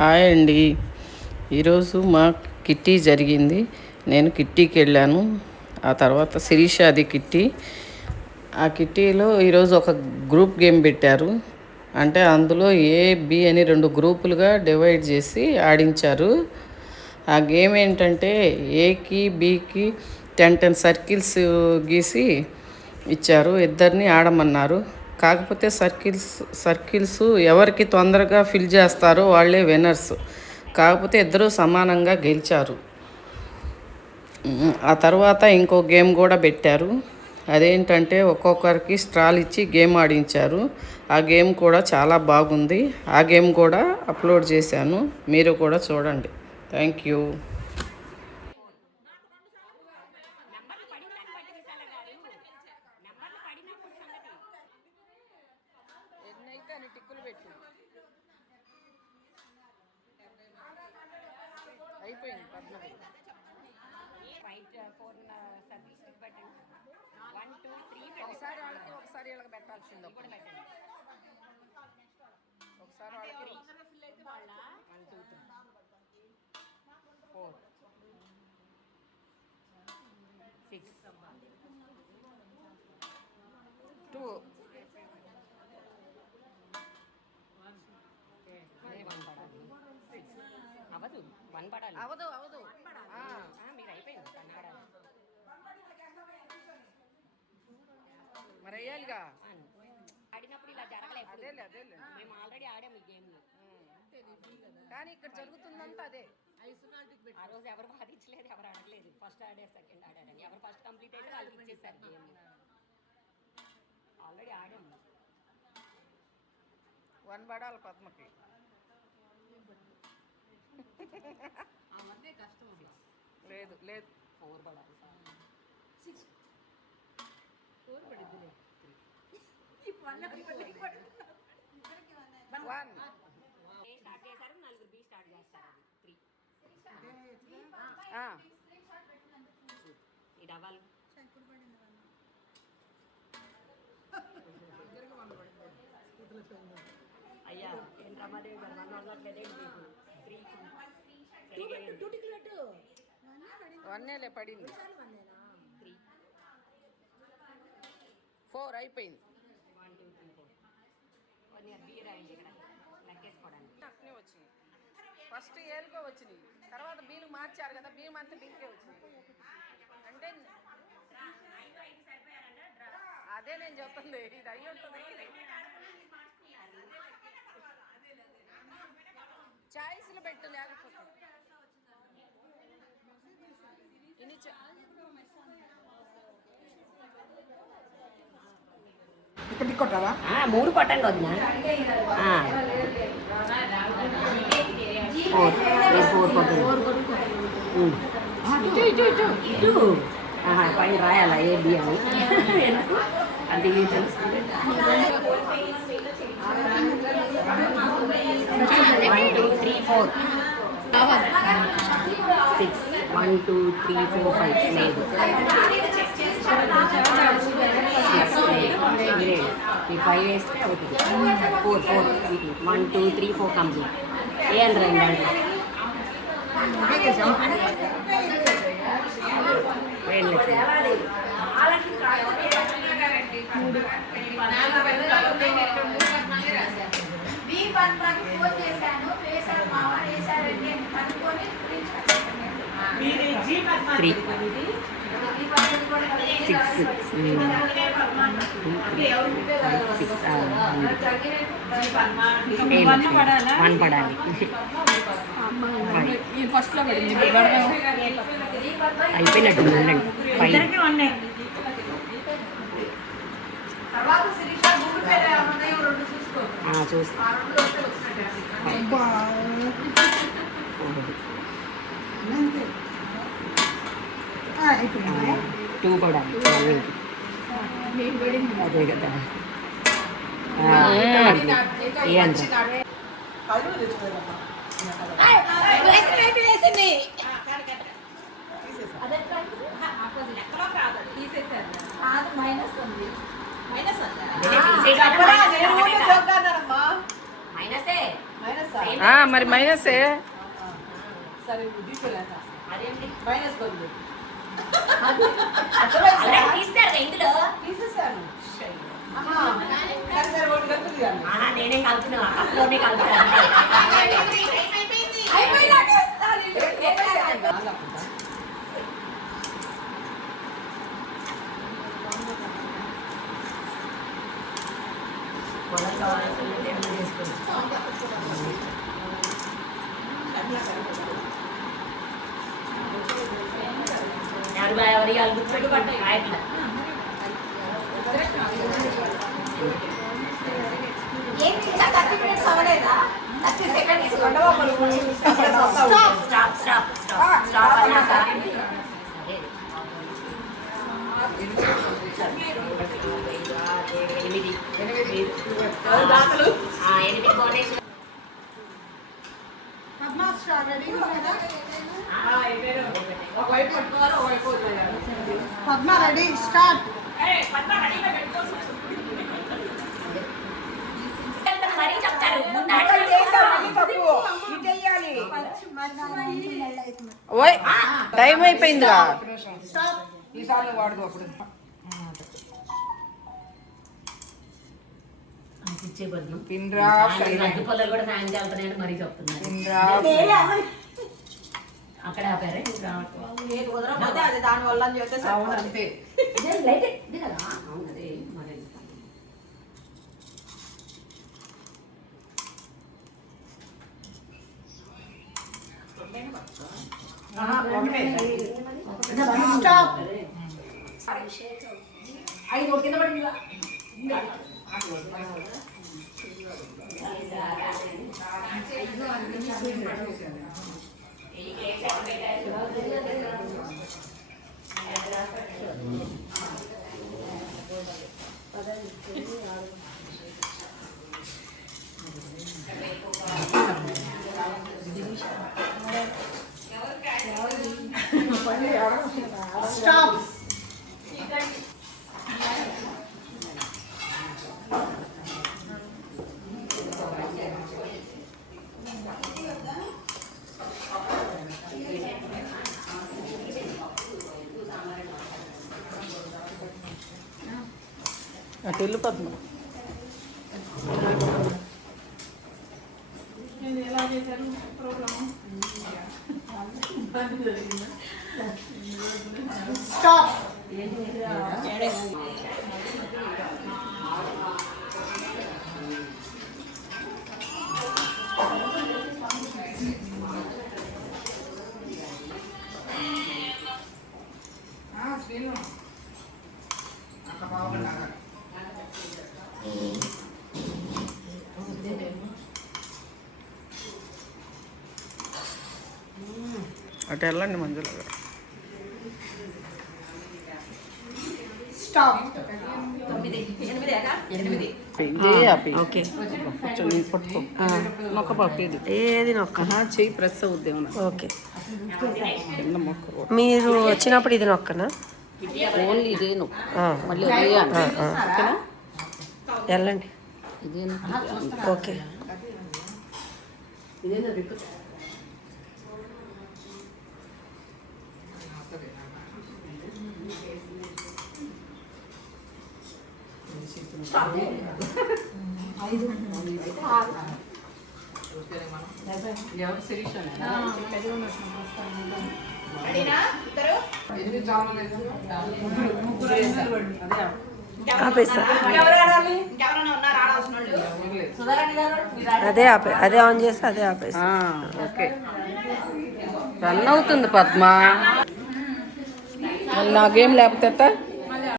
Hi అండి. ఈరోజు మా కిట్టీ జరిగింది. నేను కిట్టీకి వెళ్ళాను. ఆ తర్వాత శిరీషాది కిట్టీ. ఆ కిట్టీలో ఈరోజు ఒక గ్రూప్ గేమ్ పెట్టారు. అంటే అందులో ఏ బి అని 2 గ్రూపులుగా డివైడ్ చేసి ఆడించారు. ఆ గేమ్ ఏంటంటే ఏకి బికి 10 సర్కిల్స్ గీసి ఇచ్చారు. ఇద్దరిని ఆడమన్నారు. కాకపోతే సర్కిల్స్ ఎవరికి తొందరగా ఫిల్ చేస్తారో వాళ్ళే విన్నర్స్. కాకపోతే ఇద్దరూ సమానంగా గెలిచారు. ఆ తర్వాత ఇంకో గేమ్ కూడా పెట్టారు. అదేంటంటే ఒక్కొక్కరికి స్ట్రాల్ ఇచ్చి గేమ్ ఆడించారు. ఆ గేమ్ కూడా చాలా బాగుంది. ఆ గేమ్ కూడా అప్లోడ్ చేశాను, మీరు కూడా చూడండి. Thank you. టిక్కులు పెట్టు. అయిపోయింది 14. ఒకసారి వాళ్ళకి ఒకసారి వీళ్ళకి పెట్టాల్సింది. ఒకసారి వాళ్ళకి 1 2 3 4 6 2 అవదు 1 పడాలి. అవదు మీరు అయిపోయింది మరి వేయాలిగా. ఆడినప్పుడు ఇలా జరగలేదు. అదేలే మేము ఆల్రెడీ ఆడాము ఈ గేమ్ని. కానీ ఇక్కడ జరుగుతుందంతా అదే. ఆ రోజు ఎవరు బాధించలేదు, ఎవరు ఆడలేదు. ఫస్ట్ ఆడారు, సెకండ్ ఆడారని. ఎవరు ఫస్ట్ కంప్లీట్ అయితే వాళ్ళకి ఇచ్చేసారు గేమ్. ఆల్రెడీ ఆడాము. 1 పడాలి పద్మకి. లేదు 4 పడాలి. 4 పడిద్ది. 1 స్టార్ట్ చేశారు, 4 బి స్టార్ట్ చేస్తారు. 3 ఇది అవ్వాలి. అయ్యా ఏం రమాదేవి గారు 1 అవ్వట్లేదే. 1 పడింది. 3 4 అయిపోయింది. 1 2 3 4 బి రాయండి ఇక్కడ లెక్కేసుకోవడానికి. అట్నే వచ్చింది. ఫస్ట్ ఏలుకో వచ్చినాయి, తర్వాత బీలు మార్చారు కదా, బీ మార్చి బీకే వచ్చినాయి. అంటే అదే నేను చెప్తుంది, ఇది అయ్యి ఉంటుంది. చాయిస్లు పెట్టు, లేకపోతే కొట్టావా? 3 కొట్టండి వదిన. 4 పైన రాయాలా ఏ బి అని. అది తెలుస్తుంది. 1 2 3 4 6 1 2 3 4 5 లేదు. 5 వేస్తే అవుతుంది. 4 1 2 3 4 కంప్లీట్. ఏ అని రండి. త్రీ 6 1 పడాలి. అయిపోయినట్టు ఉండండి. 5 చూస్తా. 2 పడాలి. అదే కదా. మరి మైనసే. సరే తీసుకోలేక మైనస్ బదులు తీసేసాను. సరే ఒకటి కలుపుతుంది కానీ నేనే కలుపుతున్నా కప్పులోనే కలుపుతాను. ఎవరి పద్మ రెడీ స్టార్ట్. మరీ చెప్తారు ఓయ్ టైం అయిపోయిందిరా. ఈసారి వాడుకో అప్పుడు ఇచ్చే బదులు పిన్ డ్రాప్ రద్దు పొల్లలు కూడా ఫ్యాన్ వెళ్తున్నాయని మరీ చెప్తున్నారు. పిన్ డ్రాప్ అక్కడ ఆపారే దాని వల్ల చెప్తే అవును అంతే. స్టాప్. ఐదు కింద పడి స్టాప్. అటు వెళ్ళు పద్మ. ఎలా చేశారు ప్రోగ్రామ్? స్టాప్. అటు వెళ్ళండి మంజుల గారు. స్టాప్. ఓకే కొంచెం పట్టుకో. నొక్క పప్పేది ఏది నొక్క చెయ్యి ప్రెస్ అవుద్ది. ఓకే. కింద మొక్క మీరు వచ్చినప్పుడు ఇది నొక్కనా? ఓన్లీ ఇదే నొక్కు. ఆ, మళ్ళీ అదే ఓకేనా? వెళ్ళండి. ఇదే ఓకే. ఎవరు శిరీష ఆపేస్తా. అదే ఆన్ చేసి అదే ఆపేస్తా. ఓకే రన్ అవుతుంది పద్మ. మళ్ళీ నా గేమ్ లేకపోతే